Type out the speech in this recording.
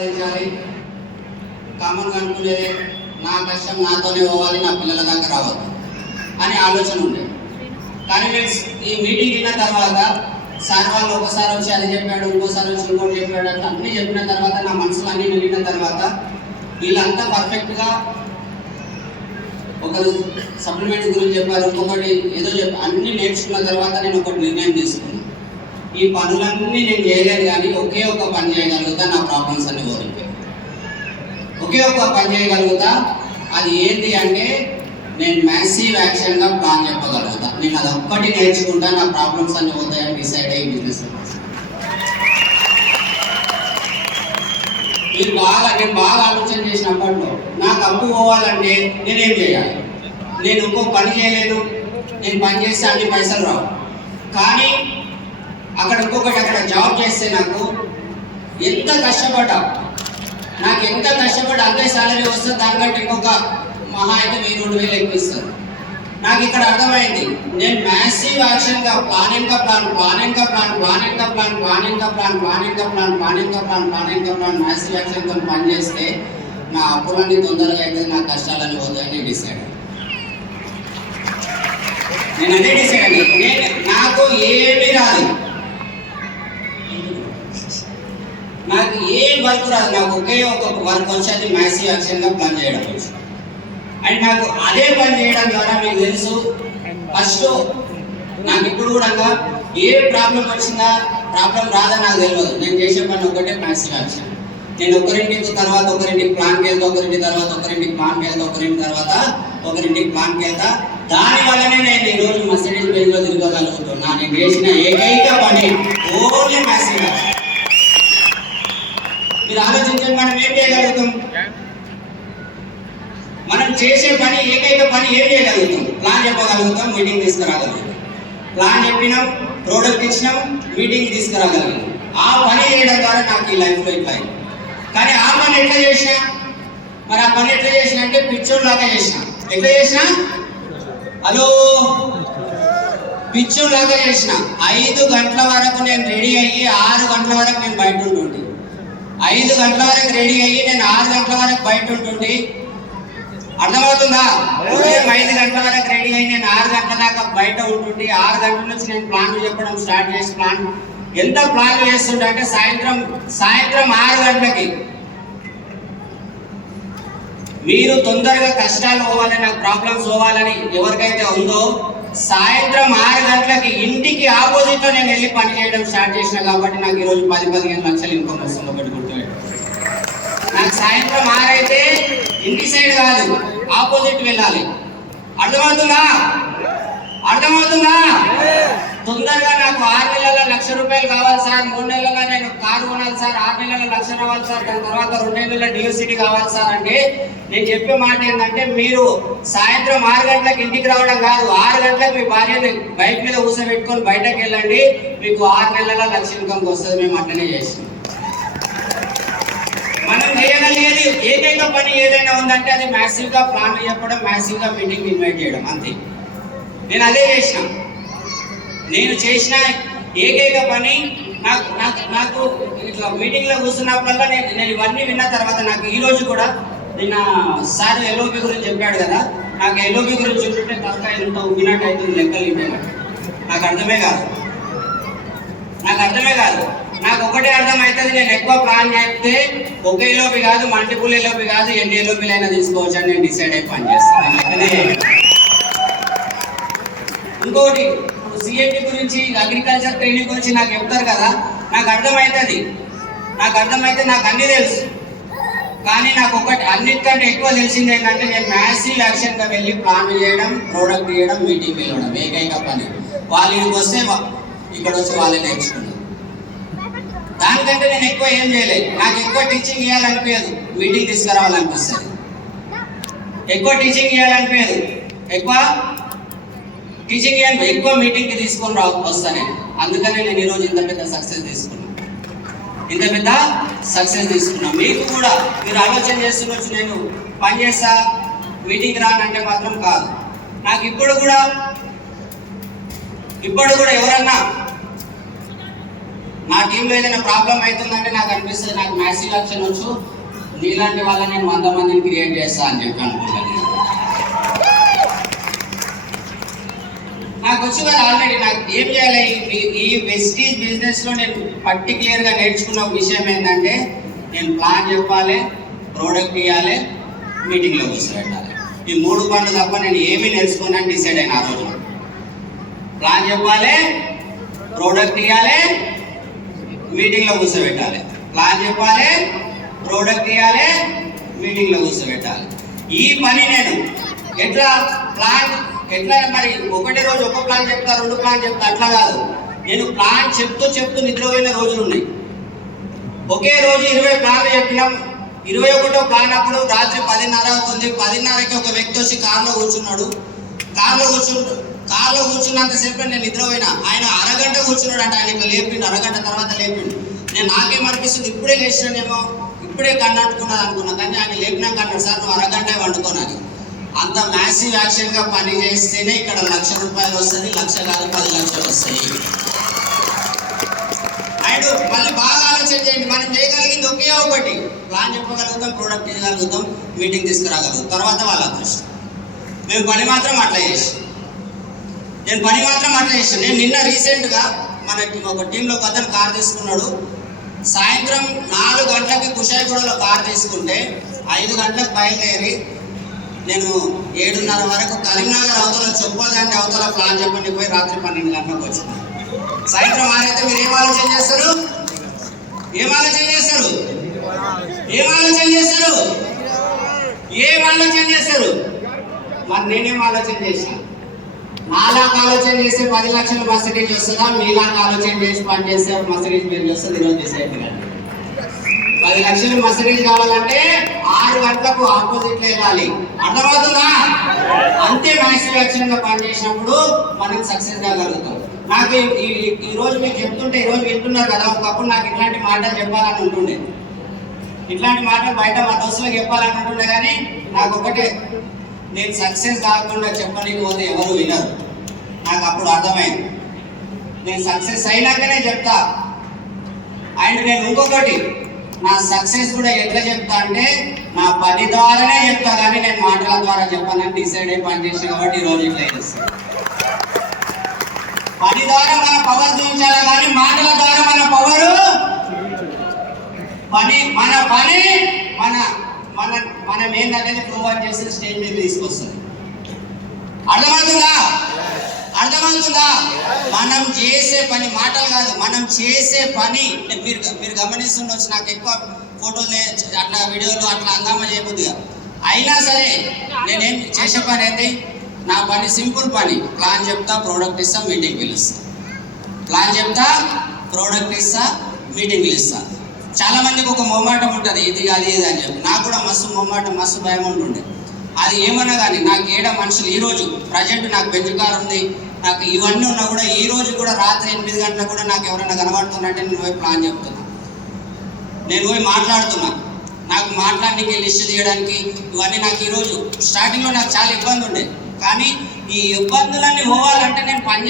సంపాదించాలి, కామన్గా అనుకునేది నా కష్టం నాతోనే పోవాలి, నా పిల్లల దాకా రావద్దు అని ఆలోచన ఉండేది. కానీ నేను ఈ మీటింగ్ విన్న తర్వాత సార్ వాళ్ళు ఒకసారి వచ్చి అది చెప్పాడు, ఇంకోసారి వచ్చి ఇంకోటి చెప్పాడు, అట్లా అన్నీ చెప్పిన తర్వాత నా మనసులో అన్నీ వెళ్ళిన తర్వాత వీళ్ళంతా పర్ఫెక్ట్గా ఒకరు సప్లిమెంట్స్ గురించి చెప్పారు, ఇంకొకటి ఏదో అన్నీ నేర్చుకున్న తర్వాత నేను ఒకటి నిర్ణయం తీసుకున్నాను. ఈ పనులన్నీ నేను చేయలేదు కానీ ఒకే ఒక పని చేయగలుగుతా, నా ప్రాబ్లమ్స్ అన్ని ఓడిపోయి ఒకే ఒక పని చేయగలుగుతా. అది ఏంటి అంటే నేను మ్యాసివ్ యాక్షన్గా ప్లాన్ చెప్పగలుగుతా. నేను అది ఒక్కటి నేర్చుకుంటా, నా ప్రాబ్లమ్స్ అన్ని పోతాయని డిసైడ్ అయ్యి బిజినెస్ నేను బాగా ఆలోచన చేసినప్పట్లో నాకు అప్పు పోవాలంటే నేనేం చేయాలి? నేను ఇంకో పని చేయలేను, నేను పని చేస్తే అన్ని పైసలు రావు. కానీ అక్కడ జాబ్ చేస్తే నాకు ఎంత కష్టపడ్డా, నాకు ఎంత కష్టపడి అంతే సాలరీ వస్తుంది, దానికంటే ఇంకొక మహా అయితే 1000-2000 ఎక్కువ ఇస్తారు. నాకు ఇక్కడ అర్థమైంది, నేను మ్యాసివ్ యాక్షన్గా ప్లానింగ్గా ప్లాన్ మ్యాసివ్ యాక్షన్తో పని చేస్తే నా అప్పులన్నీ తొందరగా అయితే నా కష్టాలన్నీ పోతాయని డిసైడ్. నేను అదే డిసైడ్ అయ్యి నాకు ఏమీ రాదు, నాకు ఏ వర్క్ రాదు, నాకు ఒకే ఒక వర్క్ వచ్చేది మ్యాసివ్ యాక్షన్గా ప్లాన్ చేయడం. అండ్ నాకు అదే పని చేయడం ద్వారా మీకు తెలుసు, ఫస్ట్ నాకు ఇప్పుడు కూడా ఏ ప్రాబ్లం వచ్చిందా, ప్రాబ్లం రాదా నాకు తెలియదు. నేను చేసే పని ఒకటే మ్యాసివ్ యాక్షన్. నేను ఒకరింటికి తర్వాత ఒకరింటికి ప్లాన్కి వెళ్తా, ఒకరింటి తర్వాత ఒకరింటికి ప్లాన్కి వెళ్తా, ఒకరింటి తర్వాత ఒకరింటికి ప్లాన్కి వెళ్తా. దానివల్లనే నేను ఈరోజు మర్సిడీస్ బెంజ్లో తిరగగలుగుతున్నా. నేను చేసిన ఏకైక పని ఓన్లీ మ్యాసివ్ యాక్షన్. మీరు ఆలోచించండి, మనం ఏం చేయగలుగుతాం? మనం చేసే పని ఏకైక పని ఏం చేయగలుగుతాం? ప్లాన్ చెప్పగలుగుతాం, మీటింగ్ తీసుకురాగలుగుతాం. ప్లాన్ చెప్పినాం, ప్రోడక్ట్ ఇచ్చినాం, మీటింగ్ తీసుకురాగలిగాం. ఆ పని చేయడం ద్వారా నాకు ఈ లైఫ్లో ఇట్లా అయింది. కానీ ఆ పని ఎట్లా చేసినా, మరి ఆ పని ఎట్లా చేసినా అంటే పిచ్చోళ్ళలాగా చేసినా. ఎట్లా చేసినా? హలో, పిచ్చోళ్ళలాగా చేసిన. 5 గంటల వరకు నేను రెడీ అయ్యి 6 గంటల వరకు నేను బయట ఉంటుండే. 5 గంటల వరకు రెడీ అయ్యి నేను 6 గంటల వరకు బయట ఉంటుండే. అర్థమవుతుందా? ఉదయం 5 గంటల వరకు రెడీ అయ్యి నేను 6 గంటల దాకా బయట ఉంటుంటే 6 గంటల నుంచి నేను ప్లాన్లు చెప్పడం స్టార్ట్ చేసి ఎంత ప్లాన్లు చేస్తుంటే అంటే సాయంత్రం 6 గంటలకి మీరు తొందరగా కష్టాలు పోవాలని, నాకు ప్రాబ్లమ్స్ పోవాలని ఎవరికైతే ఉందో సాయంత్రం 6 గంటలకి ఇంటికి ఆపోజిట్ లో నేను వెళ్ళి పని చేయడం స్టార్ట్ చేసిన. కాబట్టి నాకు ఈరోజు 10-15 లక్షలు ఇన్కమ్ వస్తుంది. ఒకటి గుర్తుపెట్టు, నాకు సాయంత్రం 6 అయితే ఇంటి సైడ్ కాదు, ఆపోజిట్ వెళ్ళాలి. అర్థమవుతుందా? తొందరగా నాకు 6 నెలల 1,00,000 రూపాయలు కావాలి సార్, 3 నెలల నేను కారు కొనాలి సార్, 6 నెలల 1,00,000 రావాలి సార్, దాని తర్వాత 2 నెలల డిఎస్సిటీ కావాలి సార్ అంటే నేను చెప్పే మాట ఏంటంటే మీరు సాయంత్రం 6 గంటలకు ఇంటికి రావడం కాదు, 6 గంటలకు మీ భార్యని బైక్ మీద కూర్చోబెట్టుకొని బయటకు వెళ్ళండి, మీకు 6 నెలల 1,00,000 ఇన్కమ్ వస్తుంది. మేము అట్లనే చేస్తాం. మనం చేయగలిగేది ఏకైక పని ఏదైనా ఉందంటే అది మ్యాసివ్గా ప్లాన్లు చెప్పడం, మ్యాసివ్గా మీటింగ్ ఇన్వైట్ చేయడం, అంతే. నేను అదే చేసిన. నేను చేసిన ఏకైక పని నాకు ఇట్లా మీటింగ్లో కూర్చున్నప్పుడల్లా నేను ఇవన్నీ విన్న తర్వాత నాకు ఈరోజు కూడా నిన్న సార్ ఎల్ఓపి గురించి చెప్పాడు కదా, నాకు ఎల్ఓపి గురించి చెప్తుంటే తలకాయ ఎంత ఉబ్బినట్టు అవుతుంది, లెక్కలు ఇంటే నాకు అర్థమే కాదు. నాకు ఒకటే అర్థమవుతుంది, నేను ఎక్కువ ప్లాన్ చేస్తే ఒక ఎల్ఓపి కాదు, మల్టిపుల్ ఎల్ఓపి కాదు, ఎన్ని ఎల్ఓపీలు అయినా తీసుకోవచ్చు అని నేను డిసైడ్ అయి పని చేస్తాను. ఇంకోటి, సిఎండి గురించి, అగ్రికల్చర్ ట్రైనింగ్ గురించి నాకు చెప్తారు కదా, నాకు అర్థమవుతుంది. నాకు అన్నీ తెలుసు. కానీ నాకు ఒకటి అన్నిటికంటే ఎక్కువ తెలిసింది ఏంటంటే నేను మ్యాసివ్ యాక్షన్గా వెళ్ళి ప్లాన్ చేయడం, ప్రోడక్ట్ చేయడం, మీటింగ్ వెళ్ళడం, ఏకైక పని. వాళ్ళు ఇక్కడికి వస్తే ఇక్కడ వచ్చి వాళ్ళే నేర్చుకున్నారు. దానికంటే నేను ఎక్కువ ఏం చేయలేదు. నాకు ఎక్కువ టీచింగ్ ఇవ్వాలనిపించదు, మీటింగ్ తీసుకురావాలనిపిస్తుంది. ఎక్కువ టీచింగ్ ఇవ్వాలనిపించదు, ఎక్కువ మీటింగ్కి తీసుకొని వస్తాను. అందుకనే నేను ఈరోజు ఇంత పెద్ద సక్సెస్ తీసుకున్నా. మీకు కూడా మీరు ఆలోచన చేస్తుండొచ్చు, నేను పని చేస్తా మీటింగ్ రానంటే మాత్రం కాదు. నాకు ఇప్పుడు కూడా ఎవరన్నా నా టీంలో ఏదైనా ప్రాబ్లం అవుతుందంటే నాకు అనిపిస్తుంది నాకు మ్యాసివ్ యాక్షన్ వచ్చు, నీలాంటి వాళ్ళని నేను 100 మందిని క్రియేట్ చేస్తా అని చెప్పి అనుకుంటాను. నాకు వచ్చు కదా ఆల్రెడీ. నాకు ఏం చేయాలి ఈ వెస్టీజ్ బిజినెస్లో నేను పర్టిక్యులర్గా నేర్చుకున్న విషయం ఏంటంటే నేను ప్లాన్ చెప్పాలి, ప్రోడక్ట్ ఇవ్వాలి, మీటింగ్లో కూర్చోబెట్టాలి. ఈ 3 పనులు తప్ప నేను ఏమీ నేర్చుకున్నాను డిసైడ్ అయిన ఆ రోజు. ప్లాన్ చెప్పాలి, ప్రోడక్ట్ ఇవ్వాలి, మీటింగ్లో కూర్చోబెట్టాలి. ప్లాన్ చెప్పాలి, ప్రోడక్ట్ ఇవ్వాలి, మీటింగ్లో కూర్చోబెట్టాలి. ఈ పని నేను ఎట్లా మరి ఒకటే రోజు ఒక ప్లాన్ చెప్తా, 2 ప్లాన్ చెప్తా అట్లా కాదు. నేను ప్లాన్ చెప్తూ నిద్రపోయిన రోజులు ఉన్నాయి. ఒకే రోజు 20 ప్లాన్లు చెప్పినాం. 21వ ప్లాన్ అప్పుడు రాత్రి 10:30 అవుతుంది. 10:30కి ఒక వ్యక్తి వచ్చి కార్లో కూర్చున్నాడు. కార్లో కూర్చున్నంతసేపు నేను నిద్రపోయినా. ఆయన అరగంట కూర్చున్నాడు అంటే ఆయన ఇట్లా లేపిండు, అరగంట తర్వాత లేపిండు. నాకేమనిపిస్తుంది ఇప్పుడే లేచినానేమో, ఇప్పుడే కన్నంటుకున్నది అనుకున్నా. కానీ ఆయన లేపినాక అన్నాడు, సార్ నువ్వు అరగంట వండుకోనాలి. అంత మ్యాసివ్ యాక్షన్గా పని చేస్తేనే ఇక్కడ ₹1,00,000 వస్తుంది, 1,00,000 కాదు 10 లక్షలు వస్తాయి. అండ్ మళ్ళీ బాగా ఆలోచన చేయండి. మనం చేయగలిగింది ఒకే ఒకటి, ప్లాన్ చెప్పగలుగుతాం, ప్రోడక్ట్ చేయగలుగుతాం, మీటింగ్ తీసుకురాగలుగుతాం. తర్వాత వాళ్ళ అదృష్టం. మేము పని మాత్రం అట్లా చేసాం. నేను నిన్న రీసెంట్గా మన ఒక టీంలో ఒక అతను కార్ తీసుకున్నాడు. సాయంత్రం 4 గంటలకి కుషాయిగూడలో కార్ తీసుకుంటే 5 గంటలకు బయలుదేరి నేను 7:30 వరకు కరీంనగర్ అవతల చెప్పదంటే అవతల ప్లాన్ చెప్పండి పోయి రాత్రి 12 గంటలకు వచ్చింది. సాయంత్రం 6 అయితే మీరు ఏం ఆలోచన చేస్తారు? ఏం ఆలోచన చేస్తారు? మరి నేనేం ఆలోచన చేశాను? నాలాగా ఆలోచన చేస్తే 10 లక్షల మర్సిడీస్ వస్తుందా? మీలాగా ఆలోచన చేసి పని చేస్తే మర్సిడీస్ మీరు వస్తుంది. ఈరోజు డిసైడ్ కాదు. 10 లక్షలు మర్సిడీస్ కావాలంటే 6 గంటలకు ఆపోజిట్లో వెళ్ళాలి. అర్థమవుతుందా? అంతే మ్యాసివ్ యాక్షన్గా పనిచేసినప్పుడు మనం సక్సెస్ కాగలుగుతాం. నాకు ఈ రోజు మీకు చెప్తుంటే ఈరోజు వింటున్నారు కదా, ఒకప్పుడు నాకు ఇట్లాంటి మాటలు చెప్పాలని ఉంటుండే, ఇట్లాంటి మాటలు బయట మా దోస్తులకు చెప్పాలని ఉంటుండే. కానీ నాకు ఒకటే, నేను సక్సెస్ కాకుండా చెప్పడానికి పోతే ఎవరు వినరు. నాకు అప్పుడు అర్థమైంది, నేను సక్సెస్ అయినాకనే చెప్తా. అండ్ నేను ఇంకొకటి, నా సక్సెస్ కూడా ఎట్లా చెప్తా అంటే నా పని ద్వారానే చెప్తా, కానీ నేను మాటల ద్వారా చెప్పాలని డిసైడ్ అయ్యి పనిచేసా. కాబట్టి ఈరోజు ఇట్లా చేస్తాను. పని ద్వారా మన పవర్ చూపించాలి, కానీ మాటల ద్వారా మన పవర్ మనం ఏంటనేది ప్రూవ్ చేసి స్టేజ్ మీద తీసుకొస్తుంది. అర్థమవుతుందా? మనం చేసే పని మాటలు కాదు, మనం చేసే పని. మీరు గమనిస్తుండొచ్చు, నాకు ఎక్కువ ఫోటోలు అట్లా వీడియోలు అట్లా హంగామా చేయబుద్దిగా. అయినా సరే నేనేం చేసే పని ఏంటి? నా పని సింపుల్ పని. ప్లాన్ చెప్తా, ప్రోడక్ట్ ఇస్తా, మీటింగ్ పిలుస్తా. ప్లాన్ చెప్తా, ప్రోడక్ట్ ఇస్తా, మీటింగ్ పిలుస్తా. చాలా మందికి ఒక మొహమాటం ఉంటుంది, ఇది అది అని చెప్పి. నాకు కూడా మస్తు మొహమాటం, మస్తు భయం ఉంటుండే. అది ఏమన్నా కానీ నాకు మనుషులు ఈరోజు ప్రజెంట్ నాకు బెంచ్ కార్ ఉంది, నాకు ఇవన్నీ ఉన్నా కూడా ఈ రోజు కూడా రాత్రి 8 గంటలకు కూడా నాకు ఎవరైనా కనబడుతున్నట్టే నేను పోయి ప్లాన్ చెప్తున్నా, నేను పోయి మాట్లాడుతున్నా. నాకు మాట్లాడడానికి లిస్ట్ తీయడానికి ఇవన్నీ నాకు ఈరోజు స్టార్టింగ్లో నాకు చాలా ఇబ్బంది ఉండే. కానీ ఈ ఇబ్బందులన్నీ పోవాలంటే నేను పని